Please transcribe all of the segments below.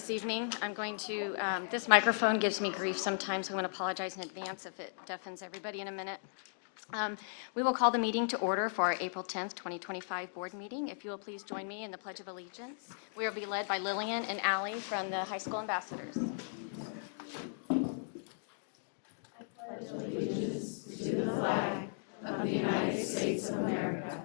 this evening. I'm going to, this microphone gives me grief sometimes, so I'm going to apologize in advance if it deafens everybody in a minute. We will call the meeting to order for our April 10th, 2025 board meeting. If you will please join me in the Pledge of Allegiance. We will be led by Lillian and Allie from the high school ambassadors. I pledge allegiance to the flag of the United States of America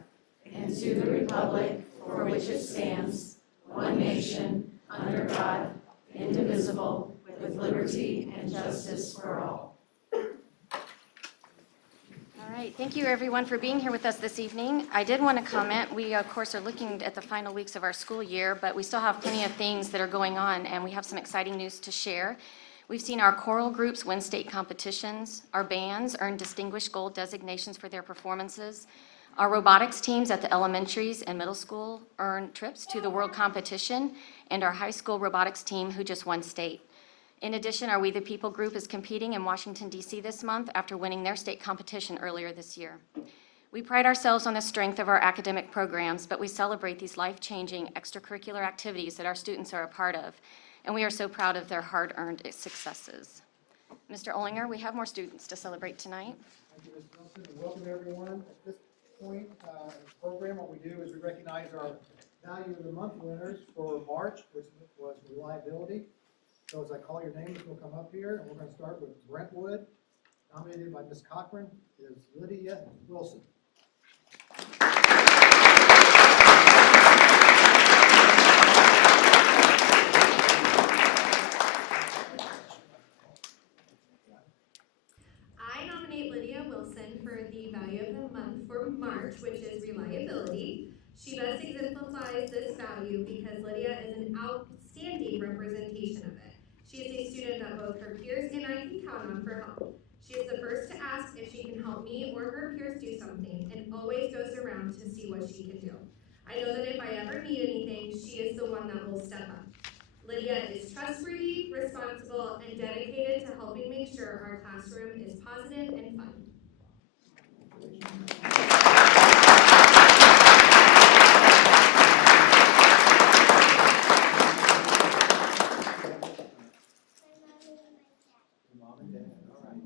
and to the republic for which it stands, one nation, under God, indivisible, with liberty and justice for all. All right, thank you everyone for being here with us this evening. I did want to comment, we of course are looking at the final weeks of our school year, but we still have plenty of things that are going on and we have some exciting news to share. We've seen our choral groups win state competitions, our bands earn distinguished gold designations for their performances, our robotics teams at the elementaries and middle school earn trips to the world competition, and our high school robotics team who just won state. In addition, our We the People group is competing in Washington, D.C. this month after winning their state competition earlier this year. We pride ourselves on the strength of our academic programs, but we celebrate these life-changing extracurricular activities that our students are a part of, and we are so proud of their hard-earned successes. Mr. Ollinger, we have more students to celebrate tonight. Thank you, Ms. Wilson, and welcome everyone. At this point in the program, what we do is we recognize our Value of the Month winners for March, which was reliability. So as I call your names, we'll come up here, and we're going to start with Brentwood, nominated by Ms. Cochran, is Lydia Wilson. I nominate Lydia Wilson for the Value of the Month for March, which is reliability. She best exemplifies this value because Lydia is an outstanding representation of it. She is a student that both her peers and I can count on for help. She is the first to ask if she can help me or her peers do something and always goes around to see what she can do. I know that if I ever need anything, she is the one that will step up. Lydia is trustworthy, responsible, and dedicated to helping make sure our classroom is positive and fun. Mom and Dad, all right.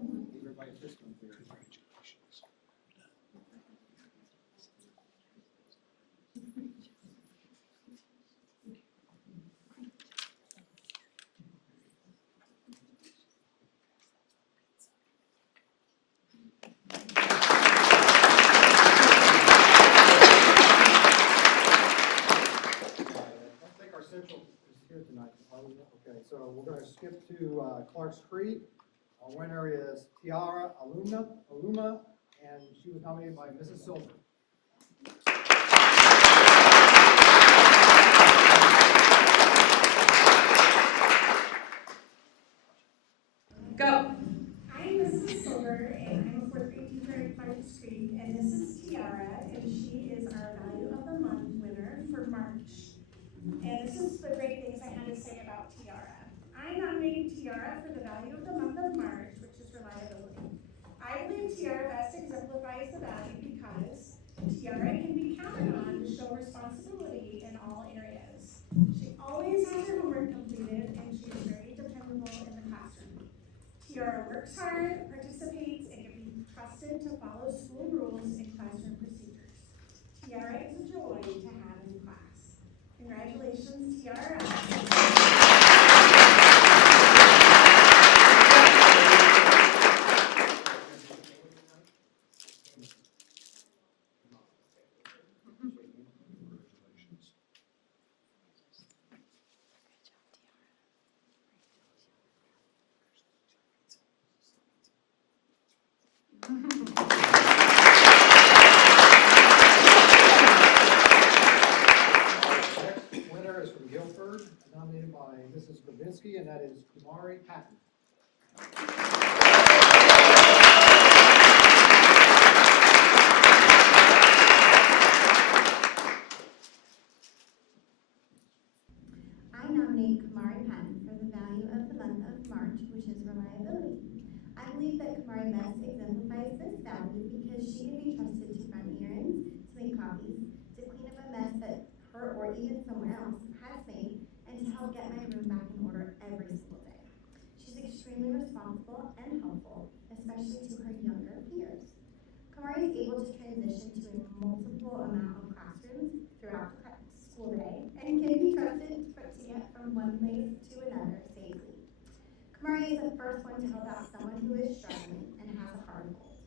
And everybody's just going to Central is here tonight. Okay, so we're going to skip to Clark's Creek. Our winner is Tiara Aluma, and she was nominated by Mrs. Silver. Go! I'm Mrs. Silver, and I'm a fourth grade teacher at Clark's Creek, and this is Tiara, and she is our Value of the Month winner for March. And this is the great things I had to say about Tiara. I nominated Tiara for the Value of the Month of March, which is reliability. I believe Tiara best exemplifies the value because Tiara can be counted on to show responsibility in all areas. She always has her homework completed, and she is very dependable in the classroom. Tiara works hard, participates, and can be trusted to follow school rules and classroom procedures. Tiara is a joy to have in class. Congratulations, Tiara. able to transition to a multiple amount of classrooms throughout the school day and can be trusted to get from one place to another safely. Kamara is the first one to help out someone who is struggling and has a hard cold.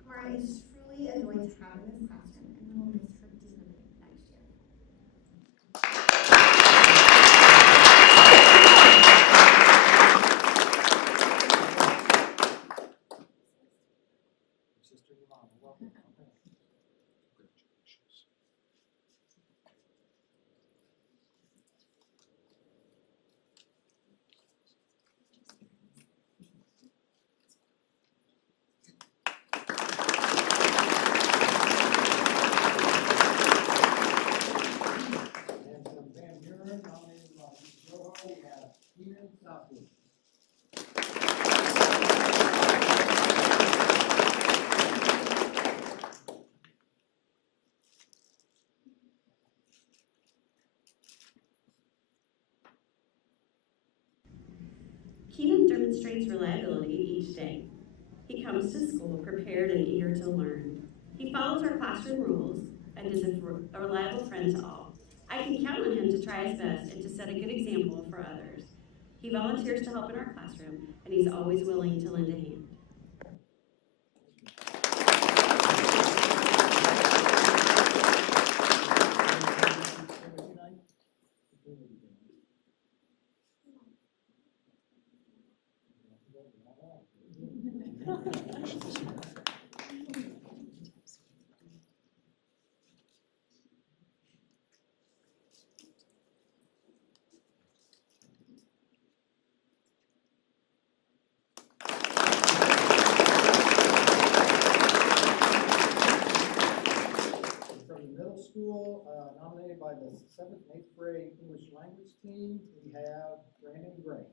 Kamara is truly a joy to have in this classroom, and we will miss her dearly next year. Sister, your mom, welcome. And from Van Buren, nominated by Ms. Yoho, we have Keenan Southwood. Keenan demonstrates reliability each day. He comes to school prepared and eager to learn. He follows our classroom rules and is a reliable friend to all. I can count on him to try his best and to set a good example for others. He volunteers to help in our classroom, and he's always willing to lend a hand. From the middle school, nominated by the 7th and 8th grade English language team, we have Brandon Gray.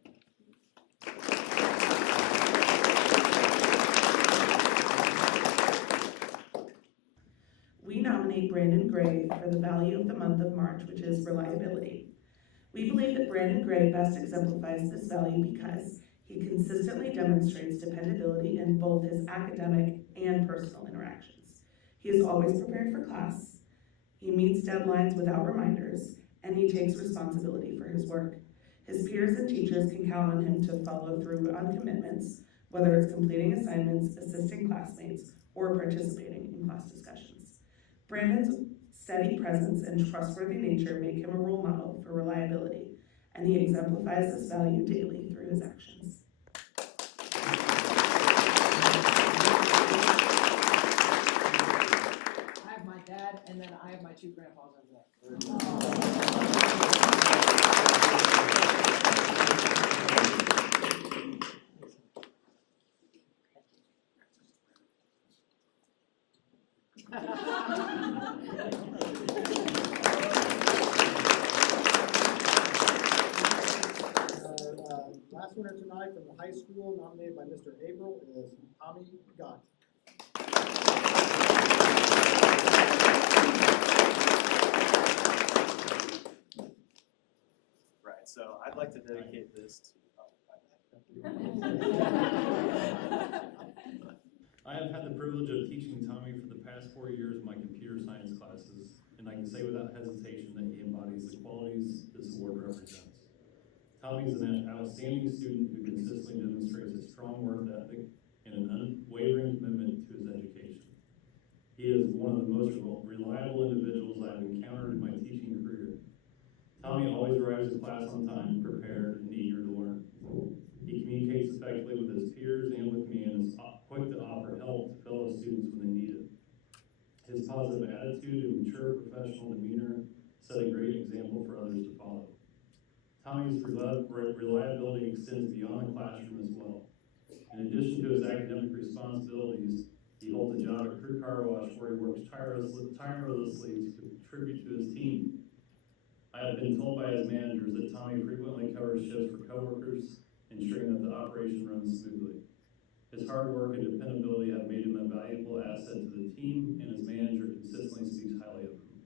We nominate Brandon Gray for the value of the month of March, which is reliability. We believe that Brandon Gray best exemplifies this value because he consistently demonstrates dependability in both his academic and personal interactions. He is always prepared for class, he meets deadlines without reminders, and he takes responsibility for his work. His peers and teachers can count on him to follow through on commitments, whether it's completing assignments, assisting classmates, or participating in class discussions. Brandon's steady presence and trustworthy nature make him a role model for reliability, and he exemplifies this value daily through his actions. I have my dad, and then I have my two grandpas over there. Last winner tonight from the high school, nominated by Mr. Averill, is Tommy Gott. Right, so I'd like to dedicate this to. I have had the privilege of teaching Tommy for the past 4 years of my computer science classes, and I can say without hesitation that he embodies the qualities this award represents. Tommy is an outstanding student who consistently demonstrates a strong work ethic and an unwavering commitment to his education. He is one of the most reliable individuals I have encountered in my teaching career. Tommy always arrives to class on time, prepared and eager to learn. He communicates effectively with his peers and with me and is quick to offer help to fellow students when they need it. His positive attitude and mature professional demeanor set a great example for others to follow. Tommy's reliability extends beyond the classroom as well. In addition to his academic responsibilities, he holds a job at Crew Car Wash where he works tirelessly to contribute to his team. I have been told by his managers that Tommy frequently covers shifts for coworkers, ensuring that the operation runs smoothly. His hard work and dependability have made him a valuable asset to the team, and his manager consistently speaks highly of him.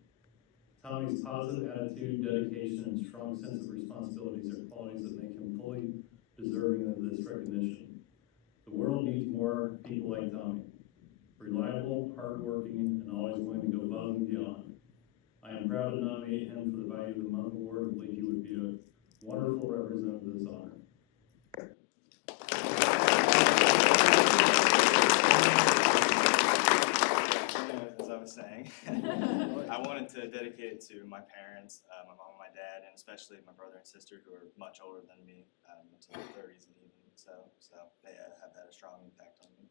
Tommy's positive attitude, dedication, and strong sense of responsibilities are qualities that make him fully deserving of this recognition. The world needs more people like Tommy. reliable, hardworking, and always willing to go above and beyond. I am proud to nominate him for the Value of the Month Award and believe he would be a wonderful representative of this honor. As I was saying, I wanted to dedicate it to my parents, my mom and my dad, and especially my brother and sister who are much older than me, into their 30s and even. So they have had a strong impact on me.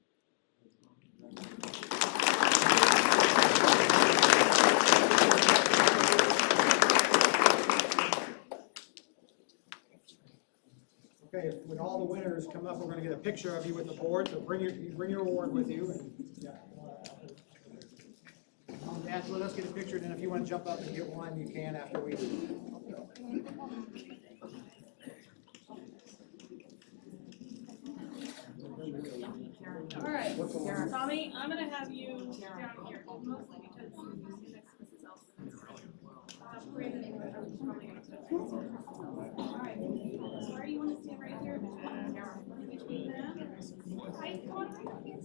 Okay, when all the winners come up, we're going to get a picture of you with the board, so bring your award with you. And, yeah. Mom and Dad, let us get a picture, and then if you want to jump up and get one, you can after we do. All right, Tommy, I'm gonna have you down here, mostly because you're next to Mrs. Elson. Brandon, probably gonna sit there. All right, sorry, you wanna stand right here? Between them. Hi, come on right here.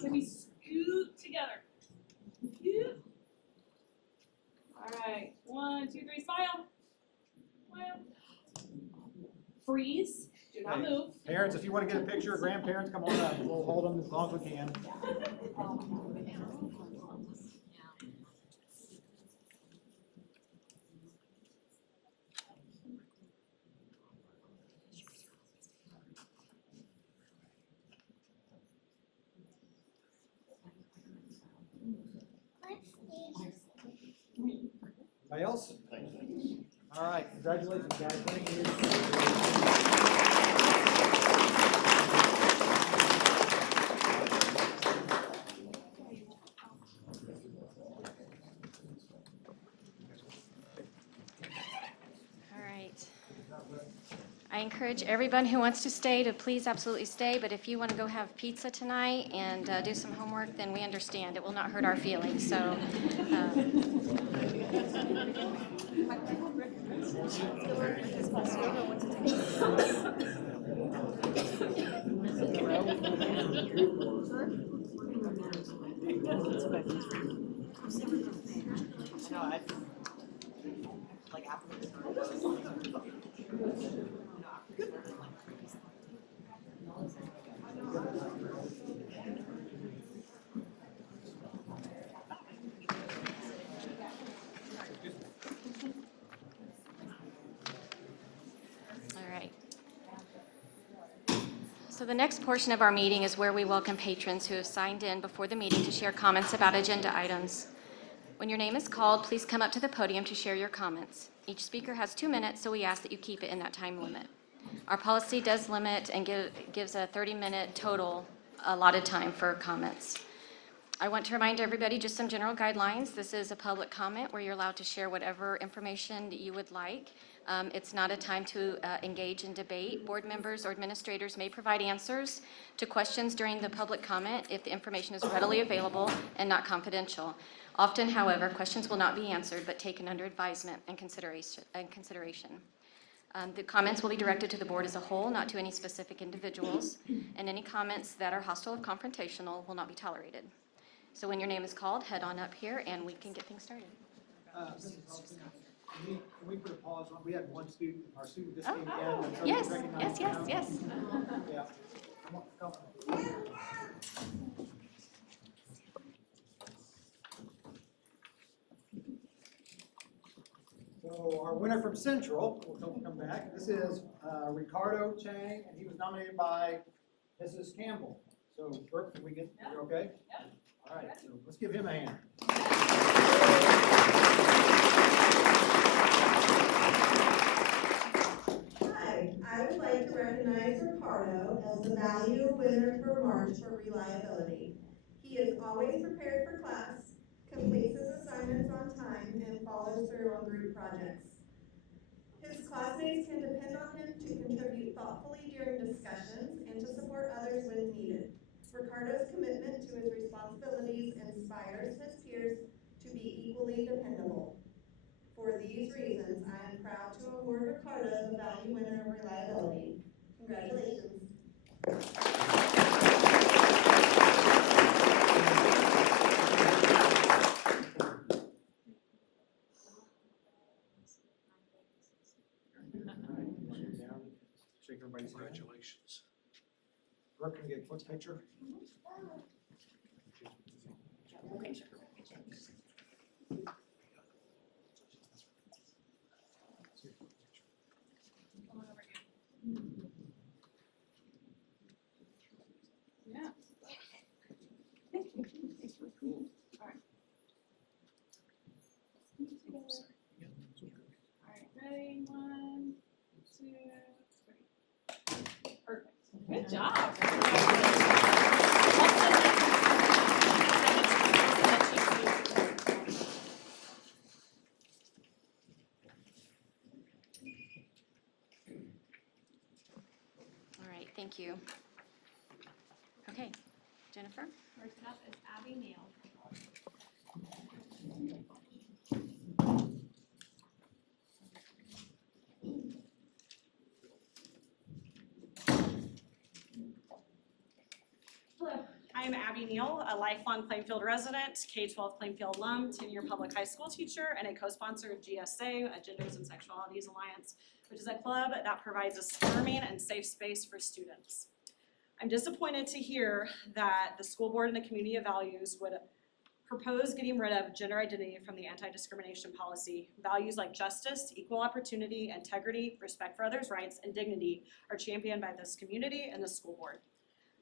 Can we scoot together? Scoot. All right, 1, 2, 3, smile. Smile. Freeze. Do not move. Parents, if you want to get a picture, grandparents, come on up. We'll hold them as long as we can. Anybody else? All right, congratulations, guys. Thank you. All right. I encourage everyone who wants to stay to please absolutely stay, but if you want to go have pizza tonight and do some homework, then we understand. It will not hurt our feelings, so. So the next portion of our meeting is where we welcome patrons who have signed in before the meeting to share comments about agenda items. When your name is called, please come up to the podium to share your comments. Each speaker has 2 minutes, so we ask that you keep it in that time limit. Our policy does limit and gives a 30-minute total allotted time for comments. I want to remind everybody just some general guidelines. This is a public comment where you're allowed to share whatever information that you would like. It's not a time to engage in debate. Board members or administrators may provide answers to questions during the public comment if the information is readily available and not confidential. Often, however, questions will not be answered but taken under advisement and consideration. The comments will be directed to the board as a whole, not to any specific individuals, and any comments that are hostile or confrontational will not be tolerated. So when your name is called, head on up here and we can get things started. Can we put a pause on? We had one student, our student just Oh, came oh, in. yes, yes. Yeah. Come on. So our winner from Central will come back. This is Ricardo Chang, and he was nominated by Mrs. Campbell. So, Brooke, can we get, you okay? Yep. All right, so let's give him a hand. Hi, I would like to recognize Ricardo as the value winner for March for reliability. He is always prepared for class, completes his assignments on time, and follows through on group projects. His classmates can depend on him to contribute thoughtfully during discussions and to support others when needed. Ricardo's commitment to his responsibilities inspires his peers to be equally dependable. For these reasons, I am proud to award Ricardo the Value Winner of Reliability. Congratulations. Shake everybody's hand. Congratulations. Brooke, can you get a quick picture? Yeah. All right, ready? 1, 2, 3. Perfect. Good job. All right, thank you. Okay, Jennifer? First up is Abby Neal. Hello, I'm Abby Neal, a lifelong Plainfield resident, K-12 Plainfield alum, 10-year public high school teacher, and a co-sponsor of GSA, a Genders and Sexualities Alliance, which is a club that provides a affirming and safe space for students. I'm disappointed to hear that the school board and the community of values would propose getting rid of gender identity from the anti-discrimination policy. Values like justice, equal opportunity, integrity, respect for others' rights, and dignity are championed by this community and the school board.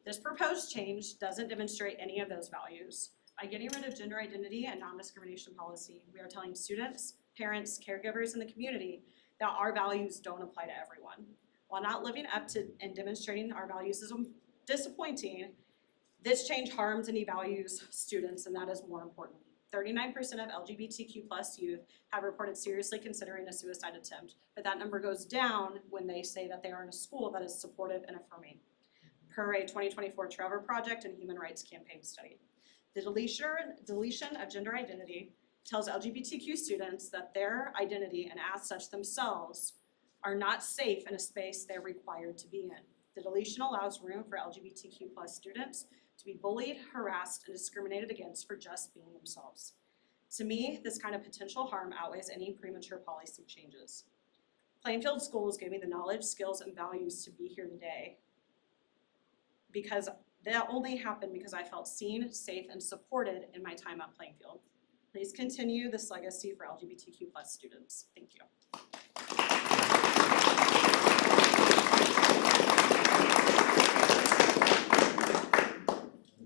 This proposed change doesn't demonstrate any of those values. By getting rid of gender identity and non-discrimination policy, we are telling students, parents, caregivers, and the community that our values don't apply to everyone. While not living up to and demonstrating our values is disappointing, this change harms and devalues students, and that is more important. 39% of LGBTQ+ youth have reported seriously considering a suicide attempt, but that number goes down when they say that they are in a school that is supportive and affirming, per a 2024 Trevor Project and Human Rights Campaign study. The deletion of gender identity tells LGBTQ students that their identity, and as such themselves, are not safe in a space they're required to be in. The deletion allows room for LGBTQ+ students to be bullied, harassed, and discriminated against for just being themselves. To me, this kind of potential harm outweighs any premature policy changes. Plainfield Schools gave me the knowledge, skills, and values to be here today, because that only happened because I felt seen, safe, and supported in my time at Plainfield. Please continue this legacy for LGBTQ+ students. Thank you.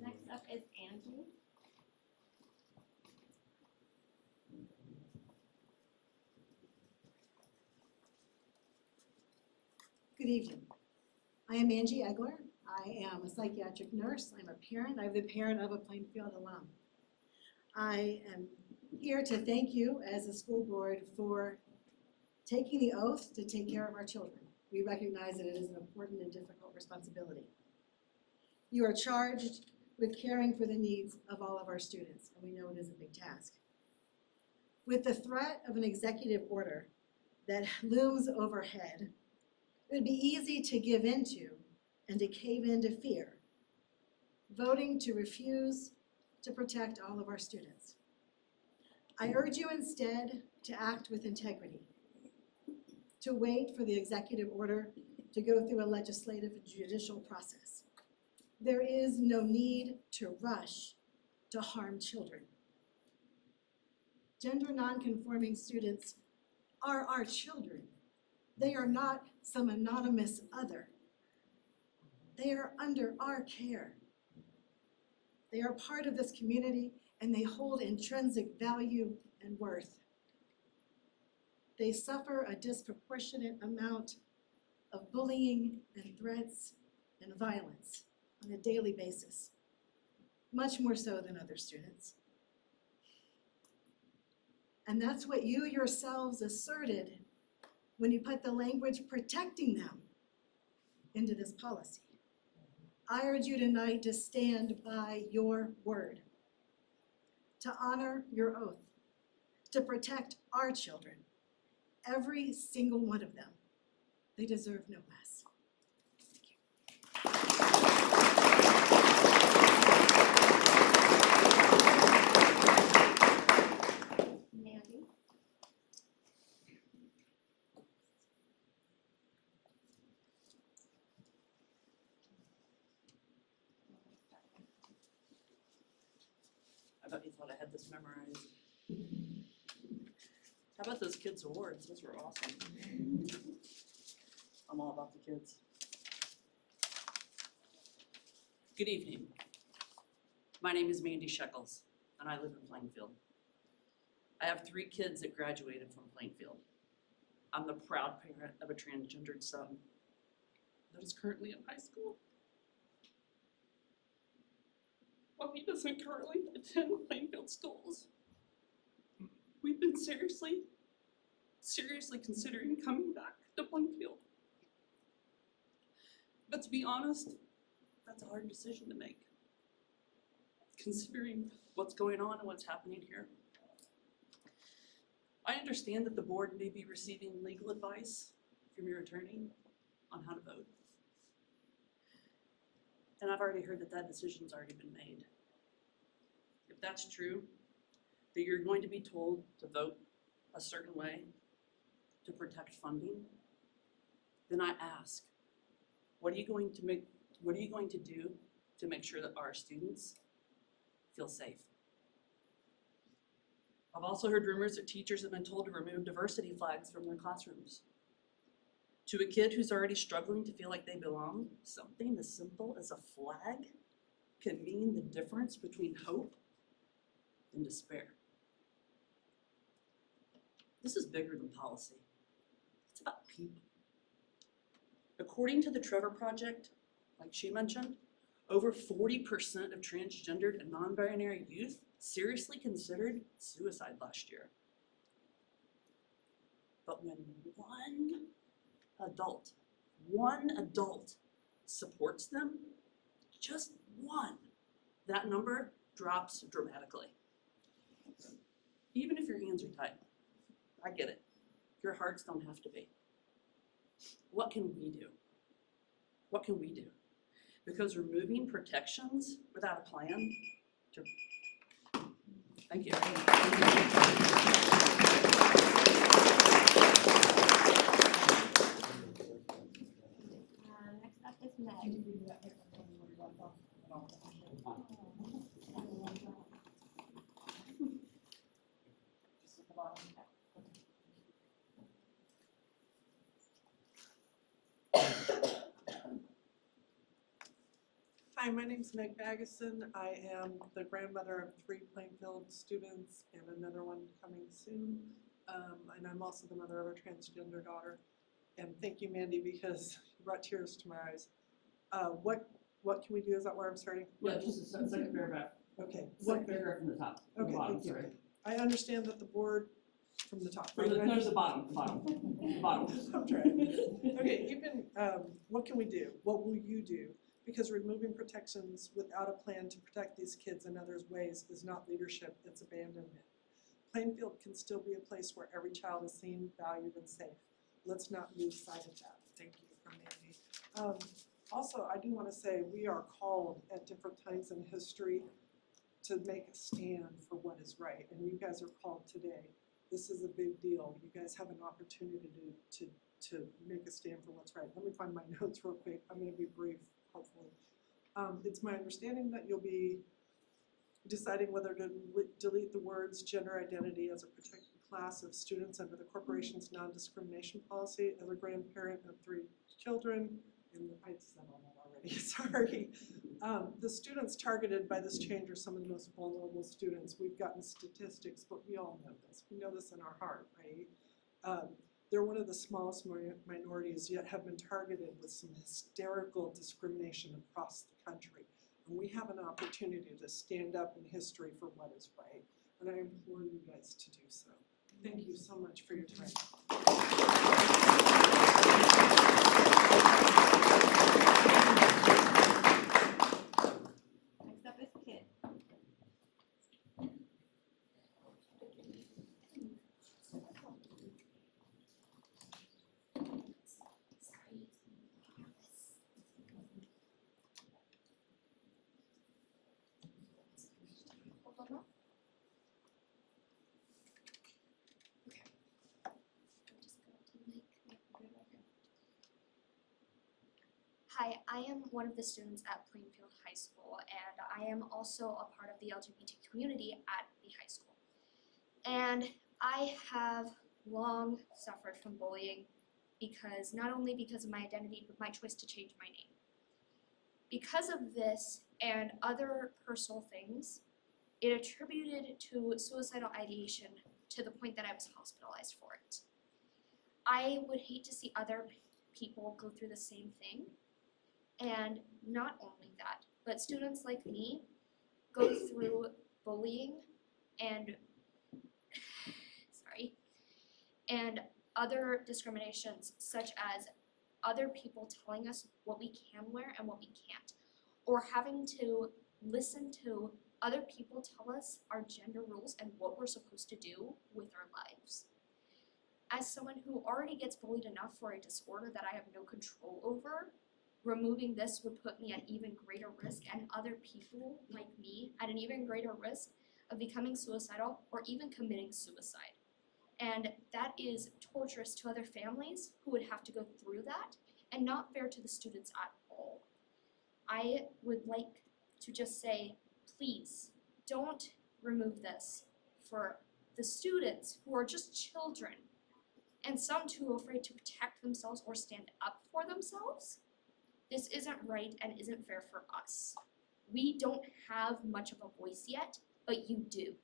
Next up is Angie. Good evening. I am Angie Egler. I am a psychiatric nurse. I'm a parent. I'm the parent of a Plainfield alum. I am here to thank you as a school board for taking the oath to take care of our children. We recognize that it is an important and difficult responsibility. You are charged with caring for the needs of all of our students, and we know it is a big task. With the threat of an executive order that looms overhead, it would be easy to give into and to cave into fear, voting to refuse to protect all of our students. I urge you instead to act with integrity, to wait for the executive order to go through a legislative and judicial process. There is no need to rush to harm children. Gender nonconforming students are our children. They are not some anonymous other. They are under our care. They are part of this community and they hold intrinsic value and worth. They suffer a disproportionate amount of bullying and threats and violence on a daily basis, much more so than other students. And that's what you yourselves asserted when you put the language protecting them into this policy. I urge you tonight to stand by your word, to honor your oath, to protect our children, every single one of them. They deserve no less. Mandy. I bet you thought I had this memorized. How about those kids' awards? Those were awesome. I'm all about the kids. Good evening. My name is Mandy Shekels, and I live in Plainfield. I have 3 kids that graduated from Plainfield. I'm the proud parent of a transgendered son that is currently in high school. Well, he doesn't currently attend Plainfield schools. We've been seriously considering coming back to Plainfield. But to be honest, that's a hard decision to make, considering what's going on and what's happening here. I understand that the board may be receiving legal advice from your attorney on how to vote. And I've already heard that that decision's already been made. If that's true, that you're going to be told to vote a certain way to protect funding, then I ask, what are you going to do to make sure that our students feel safe? I've also heard rumors that teachers have been told to remove diversity flags from their classrooms. To a kid who's already struggling to feel like they belong, something as simple as a flag can mean the difference between hope and despair. This is bigger than policy. It's about people. According to the Trevor Project, like she mentioned, over 40% of transgendered and non-binary youth seriously considered suicide last year. But when one adult supports them, just one, that number drops dramatically. Even if your hands are tied, I get it. Your hearts don't have to be. What can we do? What can we do? Because removing protections without a plan to... Thank you. Next up is Meg. Hi, my name's Meg Baggeson. I am the grandmother of 3 Plainfield students and another one coming soon. And I'm also the mother of a transgender daughter. And thank you, Mandy, because you brought tears to my eyes. What can we do? Is that where I'm starting? Yeah, just a second paragraph. Okay. Second paragraph from the top. Okay, the bottom, thank you. sorry. I understand that the board, from the top. No, the bottom, the bottom, the bottom. I'm trying. Okay, what can we do? What will you do? Because removing protections without a plan to protect these kids in others' ways is not leadership, it's abandonment. Plainfield can still be a place where every child is seen, valued, and safe. Let's not lose sight of that. Thank you from Mandy. Also, I do want to say we are called at different times in history to make a stand for what is right, and you guys are called today. This is a big deal. You guys have an opportunity to make a stand for what's right. Let me find my notes real quick. I'm going to be brief, hopefully. It's my understanding that you'll be deciding whether to delete the words gender identity as a protected class of students under the corporation's non-discrimination policy. As a grandparent of 3 children, and I said all that already, sorry. The students targeted by this change are some of the most vulnerable students. We've gotten statistics, but we all know this. We know this in our heart, right? They're one of the smallest minorities, yet have been targeted with some hysterical discrimination across the country. And we have an opportunity to stand up in history for what is right. And I implore you guys to do so. Thank you so much for your time. Next up is Kit. Hi, I am one of the students at Plainfield High School, and I am also a part of the LGBT community at the high school. And I have long suffered from bullying not only because of my identity, but my choice to change my name. Because of this and other personal things, it attributed to suicidal ideation to the point that I was hospitalized for it. I would hate to see other people go through the same thing. And not only that, but students like me go through bullying and and other discriminations, such as other people telling us what we can wear and what we can't, or having to listen to other people tell us our gender roles and what we're supposed to do with our lives. As someone who already gets bullied enough for a disorder that I have no control over, removing this would put me at even greater risk, and other people like me at an even greater risk of becoming suicidal or even committing suicide. And that is torturous to other families who would have to go through that, and not fair to the students at all. I would like to just say, please don't remove this for the students who are just children, and some too afraid to protect themselves or stand up for themselves. This isn't right and isn't fair for us. We don't have much of a voice yet, but you do.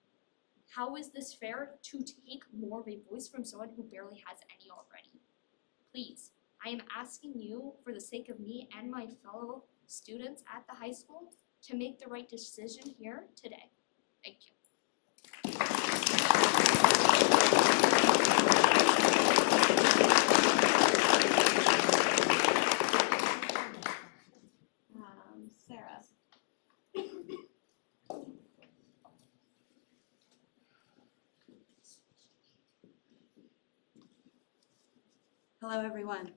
How is this fair to take more of a voice from someone who barely has any already? Please, I am asking you, for the sake of me and my fellow students at the high school, to make the right decision here today. Thank you. Sarah. Hello, everyone.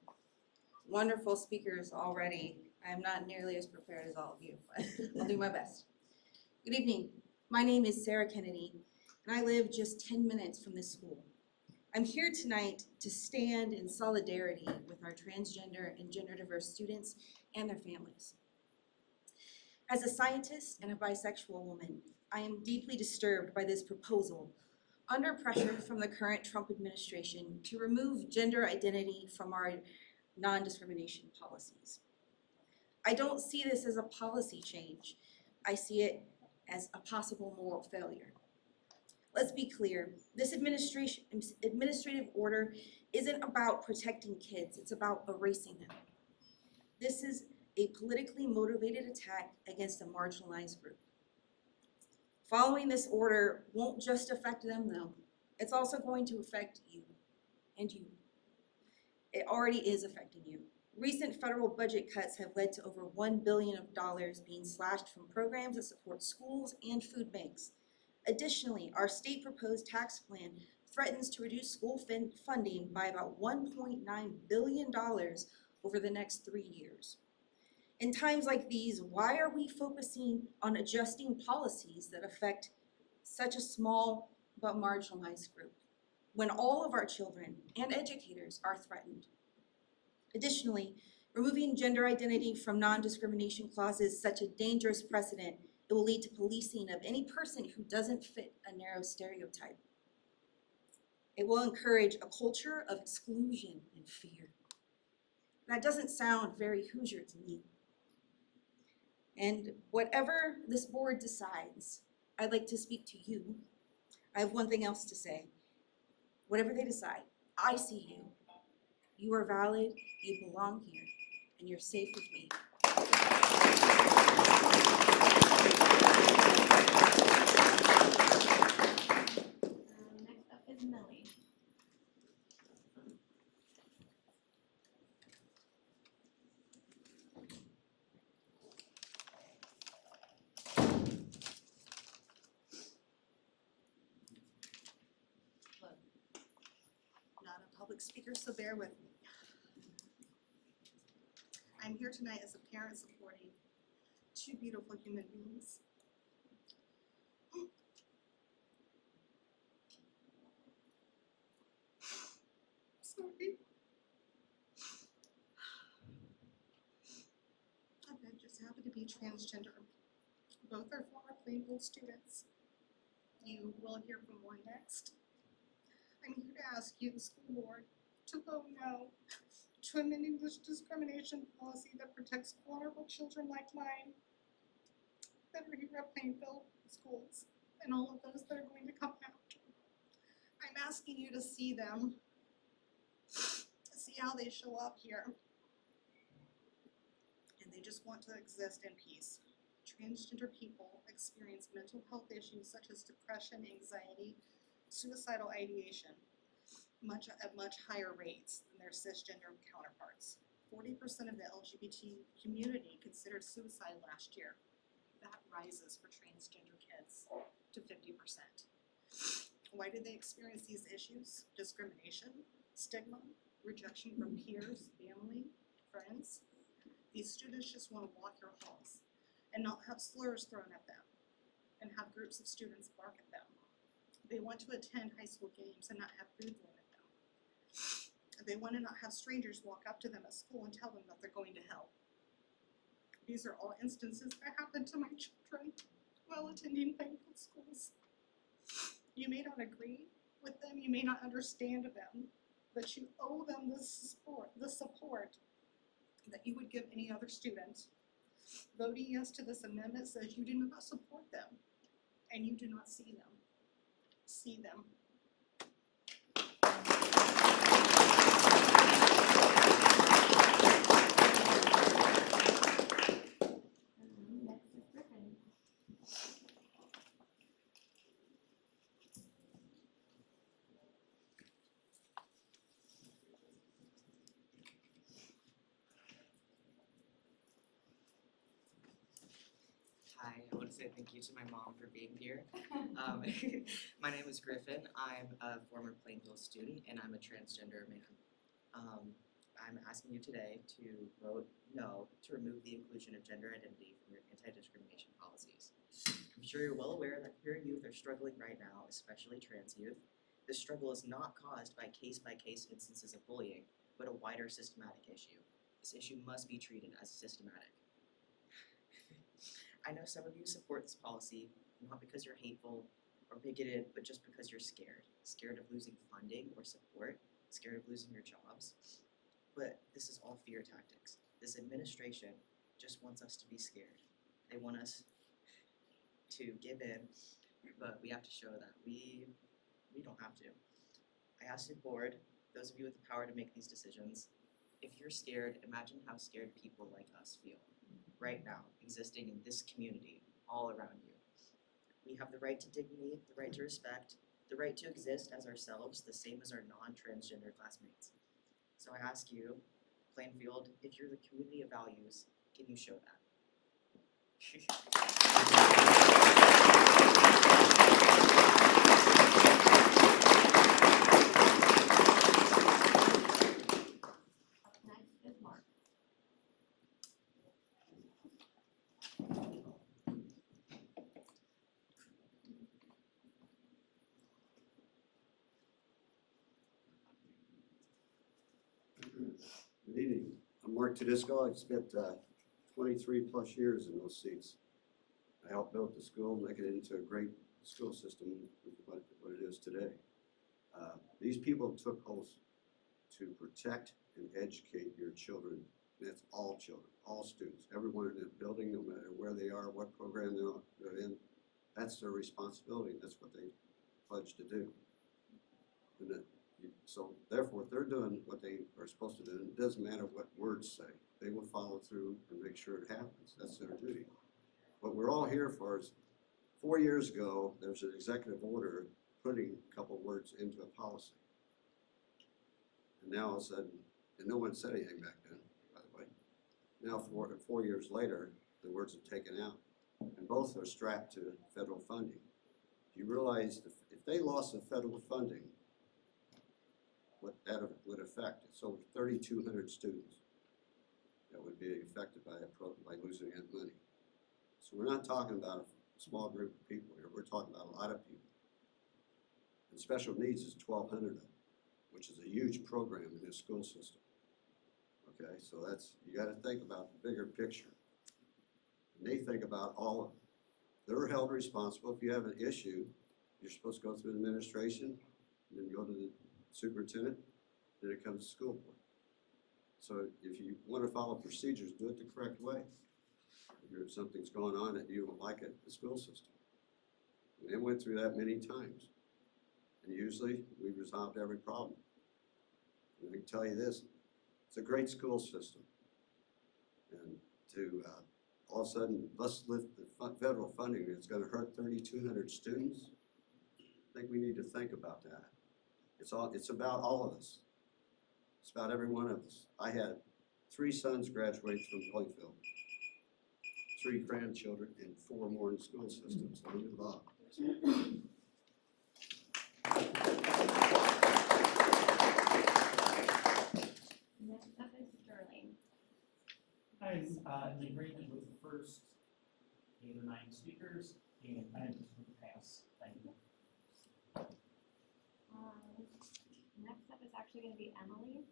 Wonderful speakers already. I am not nearly as prepared as all of you, but I'll do my best. Good evening. My name is Sarah Kennedy, and I live just 10 minutes from this school. I'm here tonight to stand in solidarity with our transgender and gender diverse students and their families. As a scientist and a bisexual woman, I am deeply disturbed by this proposal under pressure from the current Trump administration to remove gender identity from our non-discrimination policies. I don't see this as a policy change. I see it as a possible moral failure. Let's be clear, this administrative order isn't about protecting kids, it's about erasing them. This is a politically motivated attack against a marginalized group. Following this order won't just affect them though, it's also going to affect you and you. It already is affecting you. Recent federal budget cuts have led to over $1 billion being slashed from programs that support schools and food banks. Additionally, our state proposed tax plan threatens to reduce school funding by about $1.9 billion over the next 3 years. In times like these, why are we focusing on adjusting policies that affect such a small but marginalized group, when all of our children and educators are threatened? Additionally, removing gender identity from non-discrimination clauses is such a dangerous precedent. It will lead to policing of any person who doesn't fit a narrow stereotype. It will encourage a culture of exclusion and fear. That doesn't sound very Hoosier to me. And whatever this board decides, I'd like to speak to you. I have one thing else to say. Whatever they decide, I see you. You are valid, you belong here, and you're safe with me. Next up is Millie. Not a public speaker, so bear with me. I'm here tonight as a parent supporting two beautiful human beings. Sorry. be transgender. Both are former Plainfield students. You will hear from one next. I'm here to ask you, the school board, to vote no to amend English discrimination policy that protects vulnerable children like mine that are here at Plainfield schools and all of those that are going to come after. I'm asking you to see them, see how they show up here. And they just want to exist in peace. Transgender people experience mental health issues such as depression, anxiety, suicidal ideation, at much higher rates than their cisgender counterparts. 40% of the LGBT community considered suicide last year. That rises for transgender kids to 50%. Why do they experience these issues? Discrimination, stigma, rejection from peers, family, friends. These students just want to walk your halls and not have slurs thrown at them and have groups of students bark at them. They want to attend high school games and not have food thrown at them. They want to not have strangers walk up to them at school and tell them that they're going to hell. These are all instances that happened to my children while attending Plainfield schools. You may not agree with them, you may not understand them, but you owe them the support that you would give any other student. Voting yes to this amendment says you do not support them and you do not see them. See them. Hi, I want to say thank you to my mom for being here. My name is Griffin. I'm a former Plainfield student and I'm a transgender man. I'm asking you today to vote no to remove the inclusion of gender identity from your anti-discrimination policies. I'm sure you're well aware that queer youth are struggling right now, especially trans youth. This struggle is not caused by case-by-case instances of bullying, but a wider systematic issue. This issue must be treated as systematic. I know some of you support this policy, not because you're hateful or bigoted, but just because you're scared. Scared of losing funding or support, scared of losing your jobs. But this is all fear tactics. This administration just wants us to be scared. They want us to give in, but we have to show that we don't have to. I ask the board, those of you with the power to make these decisions, if you're scared, imagine how scared people like us feel right now, existing in this community all around you. We have the right to dignity, the right to respect, the right to exist as ourselves, the same as our non-transgender classmates. So I ask you, Plainfield, if you're the community of values, can you show that? Good evening. I'm Mark Tedisco. I've spent 23 plus years in those seats. I helped build the school, make it into a great school system, what it is today. These people took oaths to protect and educate your children. And that's all children, all students, everyone in that building, no matter where they are, what program they're in. That's their responsibility. That's what they pledged to do. So therefore, if they're doing what they are supposed to do, it doesn't matter what words say. They will follow through and make sure it happens. That's their duty. What we're all here for is, 4 years ago, there was an executive order putting a couple words into a policy. And now all of a sudden, and no one said anything back then, by the way. Now 4 years later, the words are taken out. And both are strapped to federal funding. Do you realize if they lost the federal funding, what that would affect? It's over 3,200 students that would be affected by losing that money. So we're not talking about a small group of people here. We're talking about a lot of people. And special needs is 1,200 of them, which is a huge program in this school system. Okay, so you got to think about the bigger picture. think about all of them. They're held responsible. If you have an issue, you're supposed to go through administration, then go to the superintendent, then it comes to school board. So if you want to follow procedures, do it the correct way. If something's going on that you don't like at the school system. And they went through that many times. And usually we resolved every problem. And I can tell you this, it's a great school system. And to all of a sudden, let's lift the federal funding, it's gonna hurt 3,200 students. I think we need to think about that. It's about all of us. It's about every one of us. I had 3 sons graduate from Plainfield, 3 grandchildren, and 4 more in the school system, so I knew a lot. Next up is Sterling. I'm in agreement with the first 8 or 9 speakers, and I'm just going to pass. Thank you. Next up is actually going to be Emily.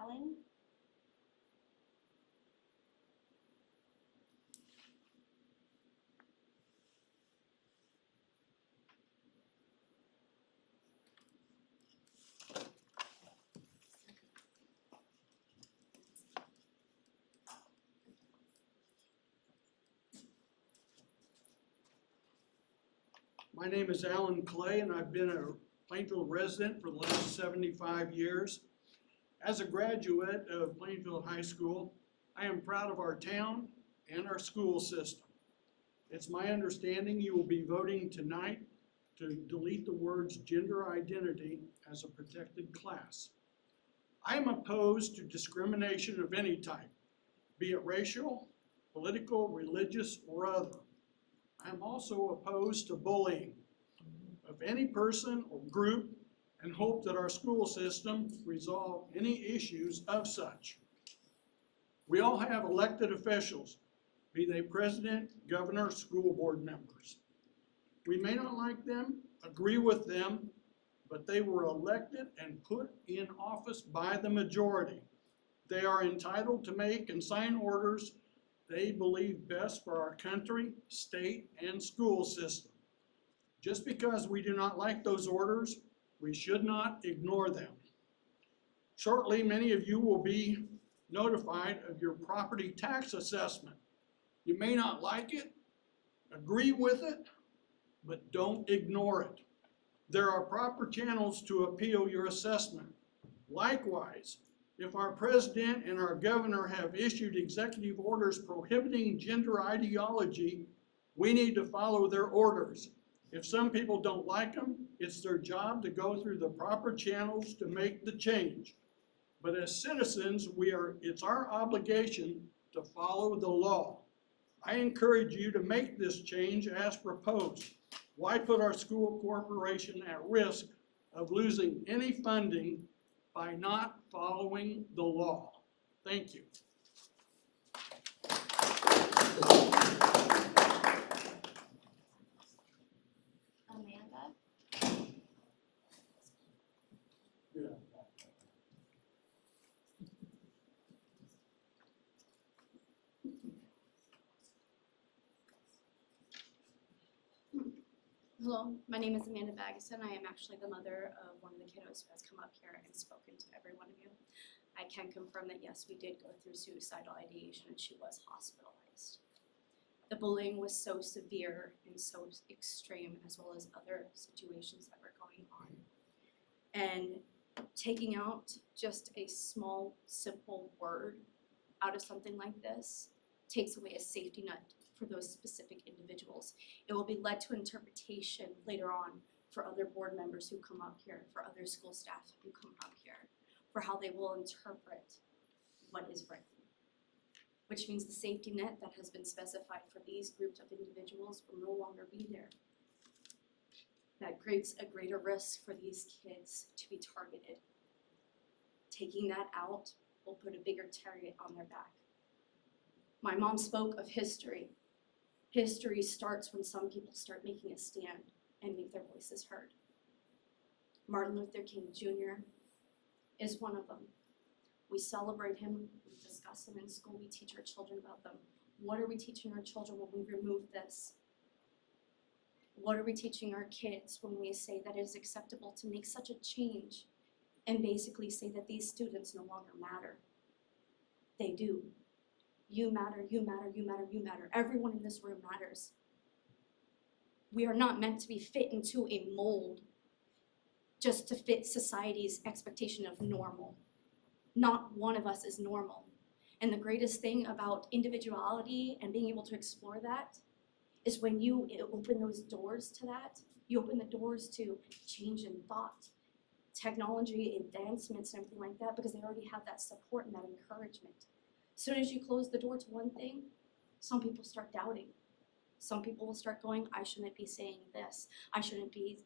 Alan. My name is Alan Clay, and I've been a Plainfield resident for the last 75 years. As a graduate of Plainfield High School, I am proud of our town and our school system. It's my understanding you will be voting tonight to delete the words gender identity as a protected class. I am opposed to discrimination of any type, be it racial, political, religious, or other. I am also opposed to bullying of any person or group and hope that our school system resolve any issues of such. We all have elected officials, be they president, governor, school board members. We may not like them, agree with them, but they were elected and put in office by the majority. They are entitled to make and sign orders they believe best for our country, state, and school system. Just because we do not like those orders, we should not ignore them. Shortly, many of you will be notified of your property tax assessment. You may not like it, agree with it, but don't ignore it. There are proper channels to appeal your assessment. Likewise, if our president and our governor have issued executive orders prohibiting gender ideology, we need to follow their orders. If some people don't like them, it's their job to go through the proper channels to make the change. But as citizens, it's our obligation to follow the law. I encourage you to make this change as proposed. Why put our school corporation at risk of losing any funding by not following the law? Thank you. Amanda. Hello, my name is Amanda Baggeson. I am actually the mother of one of the kiddos who has come up here and spoken to every one of you. I can confirm that yes, we did go through suicidal ideation and she was hospitalized. The bullying was so severe and so extreme, as well as other situations that were going on. And taking out just a small, simple word out of something like this takes away a safety net for those specific individuals. It will be led to interpretation later on for other board members who come up here, for other school staff who come up here, for how they will interpret what is written. Which means the safety net that has been specified for these groups of individuals will no longer be there. That creates a greater risk for these kids to be targeted. Taking that out will put a bigger target on their back. My mom spoke of history. History starts when some people start making a stand and make their voices heard. Martin Luther King Jr. is one of them. We celebrate him, we discuss them in school, we teach our children about them. What are we teaching our children when we remove this? What are we teaching our kids when we say that it is acceptable to make such a change and basically say that these students no longer matter? They do. You matter, you matter, you matter, you matter. Everyone in this room matters. We are not meant to be fit into a mold just to fit society's expectation of normal. Not one of us is normal. And the greatest thing about individuality and being able to explore that is when you open those doors to that, you open the doors to change in thought, technology advancements and everything like that, because they already have that support and that encouragement. As soon as you close the door to one thing, some people start doubting. Some people will start going, I shouldn't be saying this. I shouldn't be,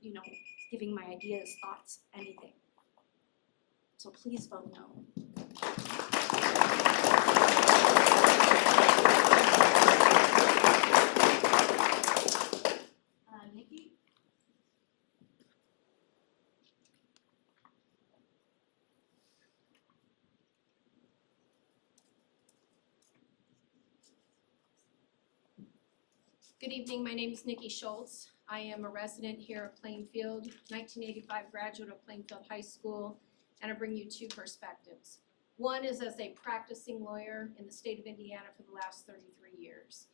giving my ideas, thoughts, anything. So please vote no. Nikki? Good evening, my name is Nikki Schultz. I am a resident here at Plainfield, 1985 graduate of Plainfield High School, and I bring you two perspectives. One is as a practicing lawyer in the state of Indiana for the last 33 years.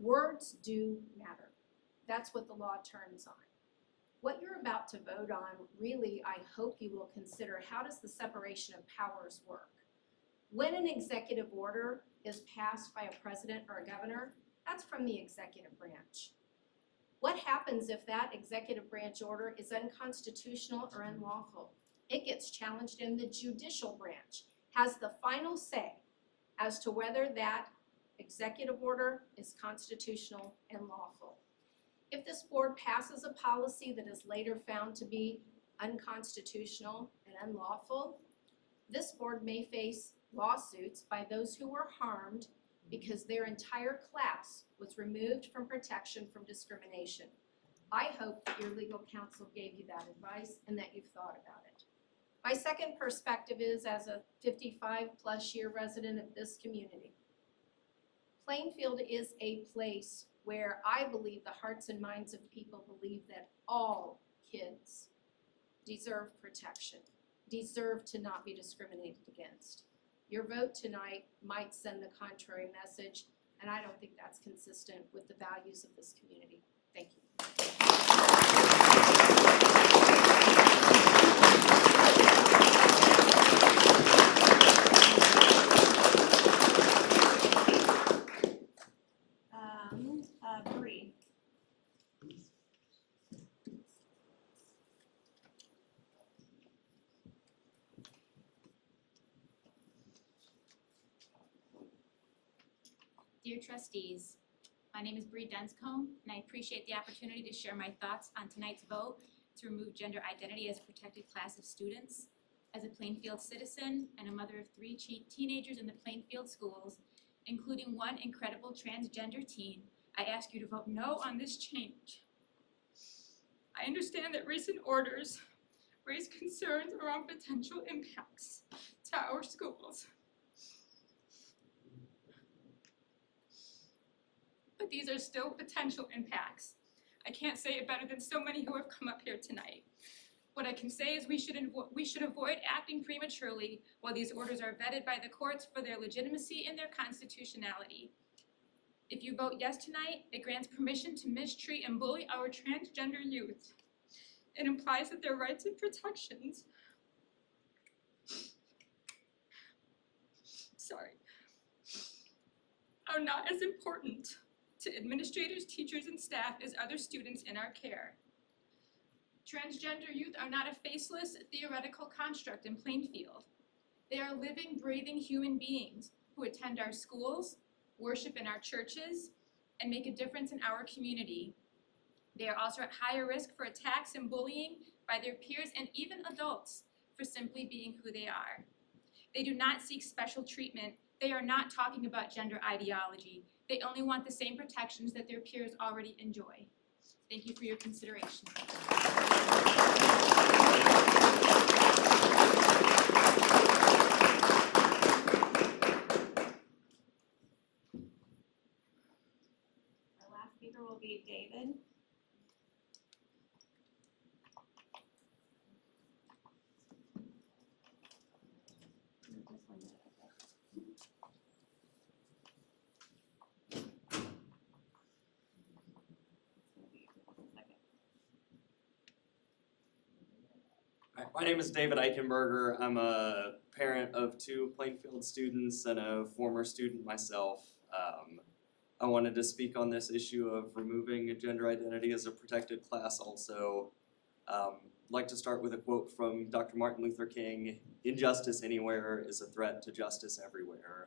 Words do matter. That's what the law turns on. What you're about to vote on, really, I hope you will consider, how does the separation of powers work? When an executive order is passed by a president or a governor, that's from the executive branch. What happens if that executive branch order is unconstitutional or unlawful? It gets challenged in the judicial branch, has the final say as to whether that executive order is constitutional and lawful. If this board passes a policy that is later found to be unconstitutional and unlawful, this board may face lawsuits by those who were harmed because their entire class was removed from protection from discrimination. I hope that your legal counsel gave you that advice and that you've thought about it. My second perspective is as a 55-plus year resident of this community. Plainfield is a place where I believe the hearts and minds of people believe that all kids deserve protection, deserve to not be discriminated against. Your vote tonight might send the contrary message, and I don't think that's consistent with the values of this community. Thank you. Bree. Dear trustees, my name is Bree Denscombe, and I appreciate the opportunity to share my thoughts on tonight's vote to remove gender identity as a protected class of students. As a Plainfield citizen and a mother of 3 teenagers in the Plainfield schools, including one incredible transgender teen, I ask you to vote no on this change. I understand that recent orders raise concerns around potential impacts to our schools. But these are still potential impacts. I can't say it better than so many who have come up here tonight. What I can say is we should avoid acting prematurely while these orders are vetted by the courts for their legitimacy and their constitutionality. If you vote yes tonight, it grants permission to mistreat and bully our transgender youth. It implies that their rights and protections are not as important to administrators, teachers, and staff as other students in our care. Transgender youth are not a faceless, theoretical construct in Plainfield. They are living, breathing human beings who attend our schools, worship in our churches, and make a difference in our community. They are also at higher risk for attacks and bullying by their peers and even adults for simply being who they are. They do not seek special treatment. They are not talking about gender ideology. They only want the same protections that their peers already enjoy. Thank you for your consideration. My name is David Eichenberger. I'm a parent of 2 Plainfield students and a former student myself. I wanted to speak on this issue of removing gender identity as a protected class also. I'd like to start with a quote from Dr. Martin Luther King: "Injustice anywhere is a threat to justice everywhere."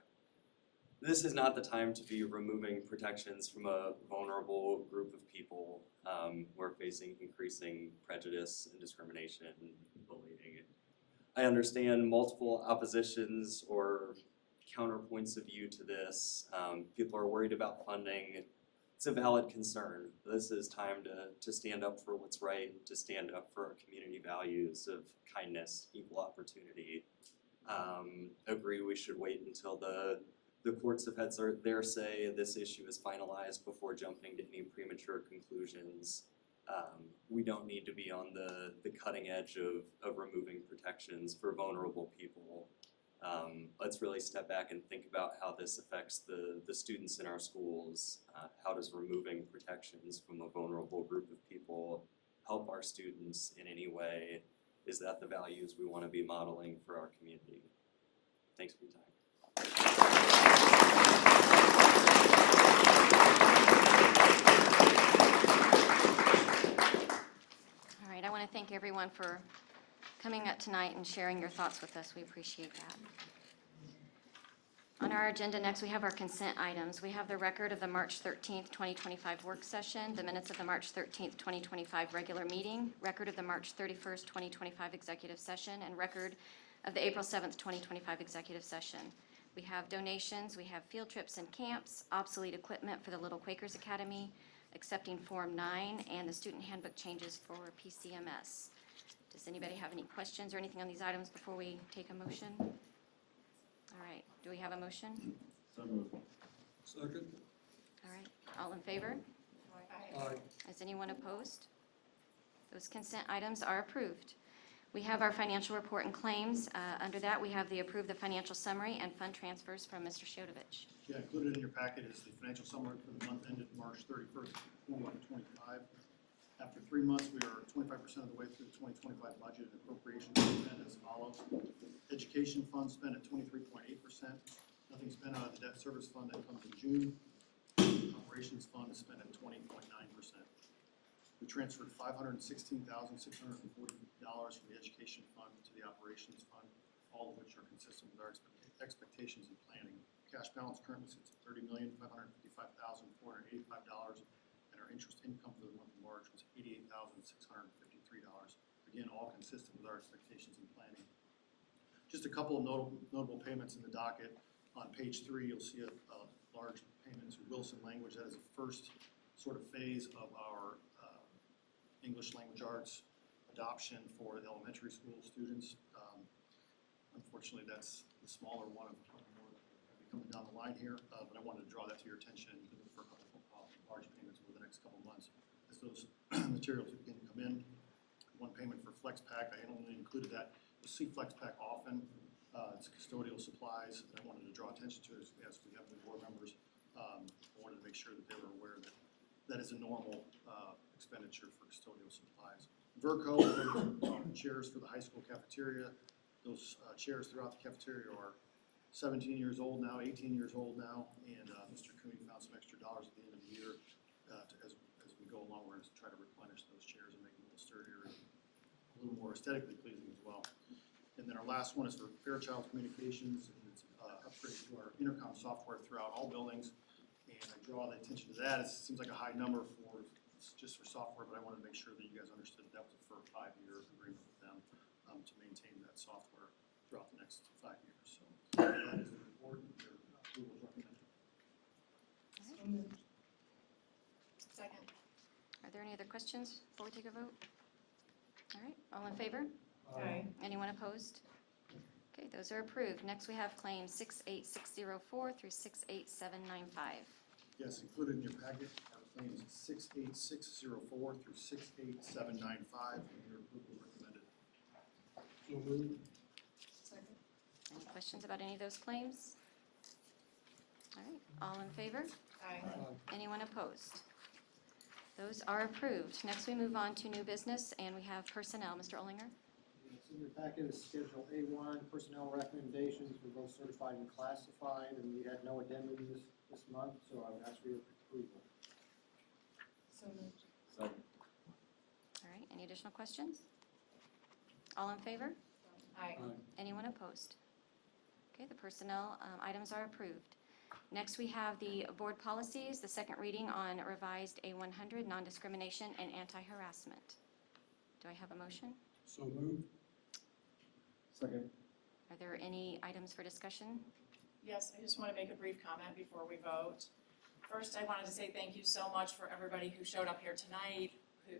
This is not the time to be removing protections from a vulnerable group of people who are facing increasing prejudice and discrimination and bullying. I understand multiple oppositions or counterpoints of view to this. People are worried about funding. It's a valid concern. This is time to stand up for what's right, to stand up for our community values of kindness, equal opportunity. Agree we should wait until the courts have had their say, this issue is finalized before jumping to any premature conclusions. We don't need to be on the cutting edge of removing protections for vulnerable people. Let's really step back and think about how this affects the students in our schools. How does removing protections from a vulnerable group of people help our students in any way? Is that the values we want to be modeling for our community? Thanks for your time. All right, I want to thank everyone for coming up tonight and sharing your thoughts with us. We appreciate that. On our agenda next, we have our consent items. We have the record of the March 13th, 2025 work session, the minutes of the March 13th, 2025 regular meeting, record of the March 31st, 2025 executive session, and record of the April 7th, 2025 executive session. We have donations, we have field trips and camps, obsolete equipment for the Little Quakers Academy, accepting Form 9, and the student handbook changes for PCMS. Does anybody have any questions or anything on these items before we take a motion? All right, do we have a motion? So moved. Second. All right, all in favor? Aye. Is anyone opposed? Those consent items are approved. We have our financial report and claims. Under that, we have the approve the financial summary and fund transfers from Mr. Shodovich. Yeah, included in your packet is the financial summary for the month ended March 31st, 2025. After 3 months, we are 25% of the way through the 2025 budget and appropriations spent as follows. Education fund spent at 23.8%. Nothing spent out of the debt service fund that comes in June. Operations fund is spent at 20.9%. We transferred $516,640 from the education fund to the operations fund, all of which are consistent with our expectations and planning. Cash balance currently sits at $30,555,485, and our interest income for the month of March was $88,653. Again, all consistent with our expectations and planning. Just a couple of notable payments in the docket. On page 3, you'll see a large payment to Wilson Language. That is the first sort of phase of our English language arts adoption for the elementary school students. Unfortunately, that's the smaller one of more that will be coming down the line here, but I wanted to draw that to your attention for a couple of large payments over the next couple of months as those materials begin to come in. One payment for FlexPack, I only included that. You'll see FlexPack often. It's custodial supplies that I wanted to draw attention to as we have new board members. I wanted to make sure that they were aware that that is a normal expenditure for custodial supplies. Verco, chairs for the high school cafeteria. Those chairs throughout the cafeteria are 17 years old now, 18 years old now, and Mr. Cooney found some extra dollars at the end of the year. As we go along, we're going to try to replenish those chairs and make them a little sturdier and a little more aesthetically pleasing as well. And then our last one is for Fairchild Communications, and it's upgrade to our intercom software throughout all buildings. And I draw the attention to that. It seems like a high number just for software, but I wanted to make sure that you guys understood that was for a 5-year agreement with them to maintain that software throughout the next 5 years. So that is the report. Your approval is recommended. Second. Are there any other questions before we take a vote? All right, all in favor? Aye. Anyone opposed? Okay, those are approved. Next, we have claims 68604 through 68795. Yes, included in your packet are claims 68604 through 68795, and your approval is recommended. So moved. Second. Any questions about any of those claims? All right, all in favor? Aye. Anyone opposed? Those are approved. Next, we move on to new business, and we have personnel. Mr. Ollinger? Yes, In your packet is Schedule A1, personnel recommendations for both certified and classified, and we had no addendum this month, so I would ask for your approval. So moved. Second. All right, any additional questions? All in favor? Aye. Anyone opposed? Okay, the personnel items are approved. Next, we have the board policies, the second reading on revised A100, non-discrimination and anti-harassment. Do I have a motion? So moved. Second. Are there any items for discussion? Yes, I just want to make a brief comment before we vote. First, I wanted to say thank you so much for everybody who showed up here tonight,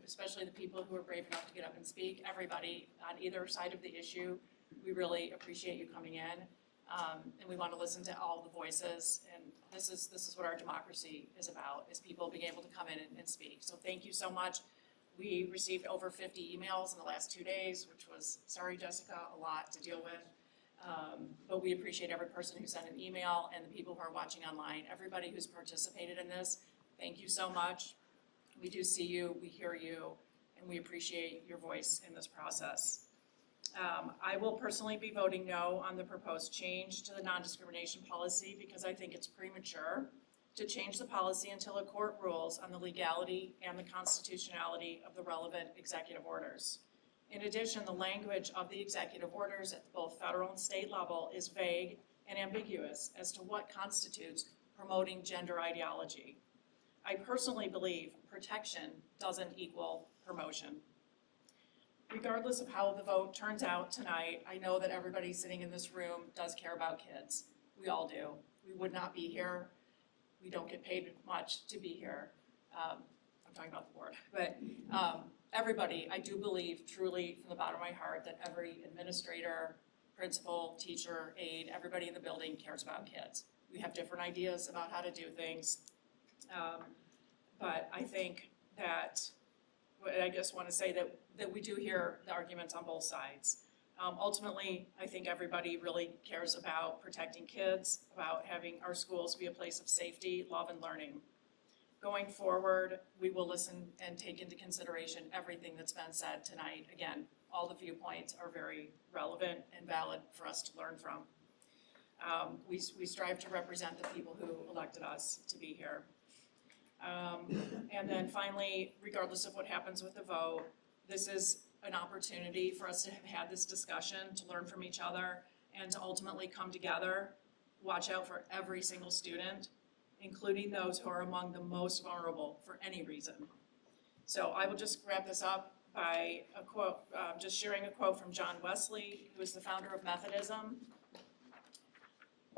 especially the people who were brave enough to get up and speak. Everybody on either side of the issue, we really appreciate you coming in. And we want to listen to all the voices. And this is what our democracy is about, is people being able to come in and speak. So thank you so much. We received over 50 emails in the last 2 days, which was, sorry, Jessica, a lot to deal with. But we appreciate every person who sent an email and the people who are watching online, everybody who's participated in this. Thank you so much. We do see you, we hear you, and we appreciate your voice in this process. I will personally be voting no on the proposed change to the non-discrimination policy because I think it's premature to change the policy until a court rules on the legality and the constitutionality of the relevant executive orders. In addition, the language of the executive orders at both federal and state level is vague and ambiguous as to what constitutes promoting gender ideology. I personally believe protection doesn't equal promotion. Regardless of how the vote turns out tonight, I know that everybody sitting in this room does care about kids. We all do. We would not be here. We don't get paid much to be here. I'm talking about the board, but everybody, I do believe truly from the bottom of my heart that every administrator, principal, teacher, aide, everybody in the building cares about kids. We have different ideas about how to do things. But I think that, I just want to say that we do hear the arguments on both sides. Ultimately, I think everybody really cares about protecting kids, about having our schools be a place of safety, love, and learning. Going forward, we will listen and take into consideration everything that's been said tonight. Again, all the viewpoints are very relevant and valid for us to learn from. We strive to represent the people who elected us to be here. And then finally, regardless of what happens with the vote, this is an opportunity for us to have had this discussion, to learn from each other, and to ultimately come together, watch out for every single student, including those who are among the most vulnerable for any reason. So I will just wrap this up by a quote, just sharing a quote from John Wesley, who is the founder of Methodism.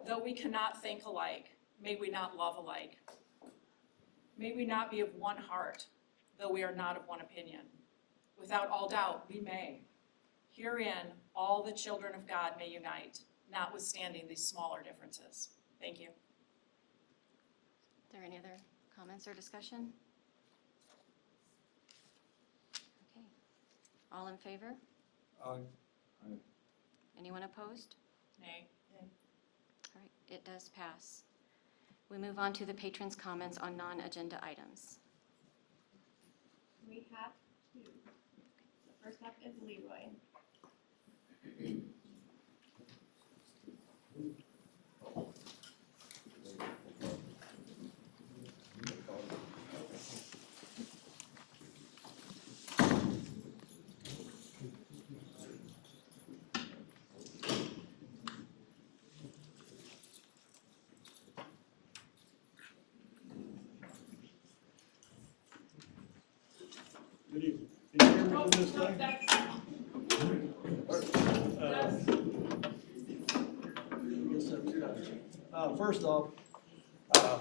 Though we cannot think alike, may we not love alike. May we not be of one heart, though we are not of one opinion. Without all doubt, we may. Herein, all the children of God may unite, notwithstanding these smaller differences. Thank you. Are there any other comments or discussion? Okay. All in favor? Aye. Anyone opposed? Nay. All right, it does pass. We move on to the patrons' comments on non-agenda items. We have two. The first up is Leroy. Good evening. Can you hear me from this thing? First off, I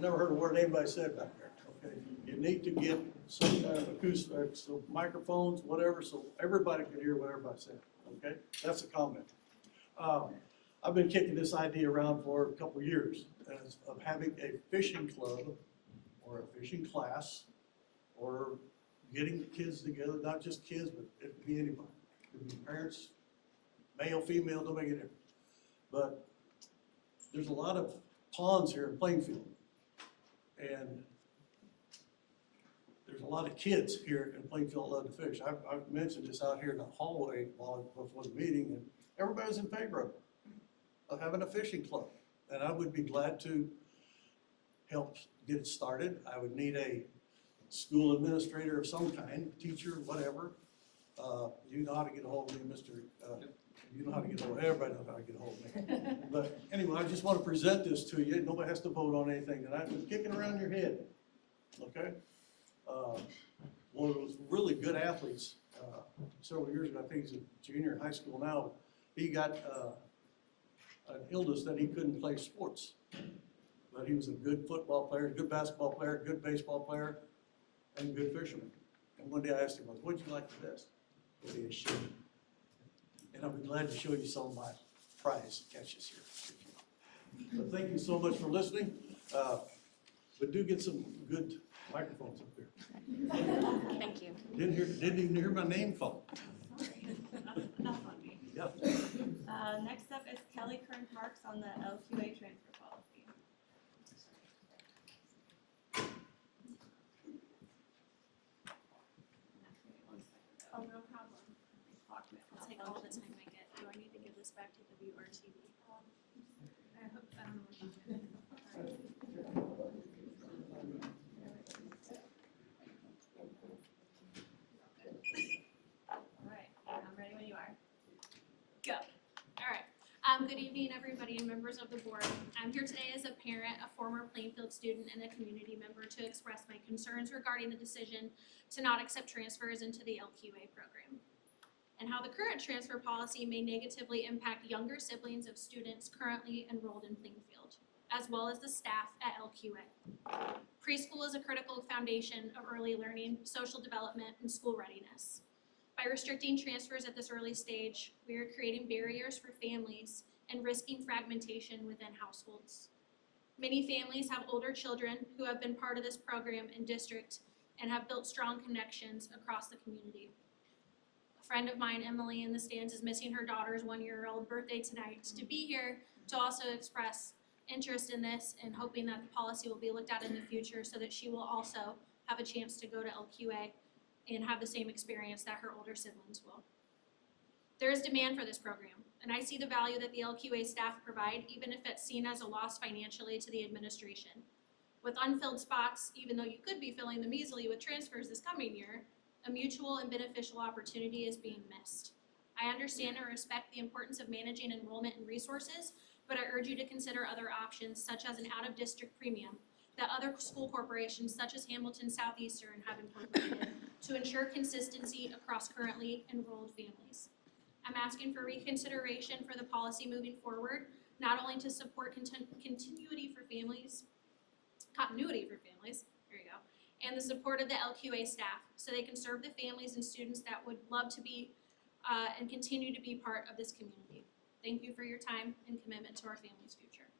never heard a word anybody said back there, okay? You need to get some kind of acoustic, so microphones, whatever, so everybody can hear what everybody said, okay? That's a comment. I've been kicking this idea around for a couple of years of having a fishing club or a fishing class or getting kids together, not just kids, but it could be anybody. It could be parents, male, female, don't make a difference. But there's a lot of ponds here in Plainfield. And there's a lot of kids here in Plainfield love to fish. I've mentioned this out here in the hallway before the meeting, and everybody's in favor of having a fishing club. And I would be glad to help get it started. I would need a school administrator of some kind, teacher, whatever. You know how to get a hold of me, Mr. You know how to get a hold of, everybody knows how to get a hold of me. But anyway, I just want to present this to you. Nobody has to vote on anything tonight. Just kick it around your head, okay? One of those really good athletes, several years ago, I think he's a junior in high school now, he got an illness that he couldn't play sports. But he was a good football player, good basketball player, good baseball player, and a good fisherman. And one day I asked him, what'd you like the best? Well, he showed me. And I'll be glad to show you some of my prize catches here. So thank you so much for listening. But do get some good microphones up there. Thank you. Didn't even hear my name called. Enough on me. Yeah. Next up is Kelly Kern Parks on the LQA transfer policy. Oh, no problem. I'll take all the time I get. Do I need to give this back to WRTV? I hope, I don't know what you did. All right, I'm ready when you are. Go. All right. Good evening, everybody and members of the board. I'm here today as a parent, a former Plainfield student, and a community member to express my concerns regarding the decision to not accept transfers into the LQA program, and how the current transfer policy may negatively impact younger siblings of students currently enrolled in Plainfield, as well as the staff at LQA. Preschool is a critical foundation of early learning, social development, and school readiness. By restricting transfers at this early stage, we are creating barriers for families and risking fragmentation within households. Many families have older children who have been part of this program and district and have built strong connections across the community. A friend of mine, Emily, in the stands, is missing her daughter's one-year-old birthday tonight to be here to also express interest in this and hoping that the policy will be looked at in the future so that she will also have a chance to go to LQA and have the same experience that her older siblings will. There is demand for this program, and I see the value that the LQA staff provide, even if it's seen as a loss financially to the administration. With unfilled spots, even though you could be filling them easily with transfers this coming year, a mutual and beneficial opportunity is being missed. I understand and respect the importance of managing enrollment and resources, but I urge you to consider other options, such as an out-of-district premium that other school corporations such as Hamilton Southeastern have incorporated to ensure consistency across currently enrolled families. I'm asking for reconsideration for the policy moving forward, not only to support continuity for families, continuity for families, there you go, and the support of the LQA staff so they can serve the families and students that would love to be and continue to be part of this community. Thank you for your time and commitment to our family's future.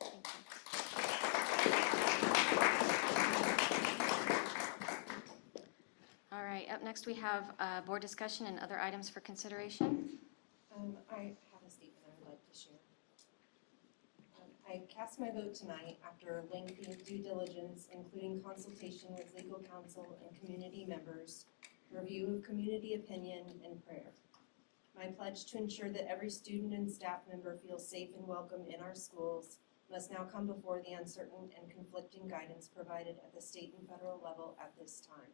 Thank you. All right, up next we have board discussion and other items for consideration. I have a statement I would like to share. I cast my vote tonight after lengthy due diligence, including consultation with legal counsel and community members, review of community opinion, and prayer. My pledge to ensure that every student and staff member feels safe and welcome in our schools must now come before the uncertain and conflicting guidance provided at the state and federal level at this time.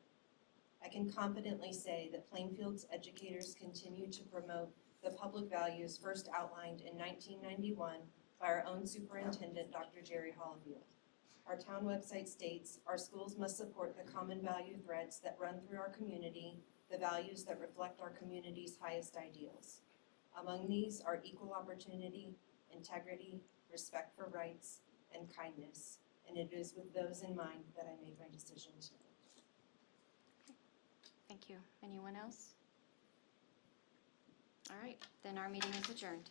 I can confidently say that Plainfield's educators continue to promote the public values first outlined in 1991 by our own superintendent, Dr. Jerry Hollifield. Our town website states, our schools must support the common value threads that run through our community, the values that reflect our community's highest ideals. Among these are equal opportunity, integrity, respect for rights, and kindness. And it is with those in mind that I made my decision tonight. Thank you. Anyone else? All right, then our meeting is adjourned.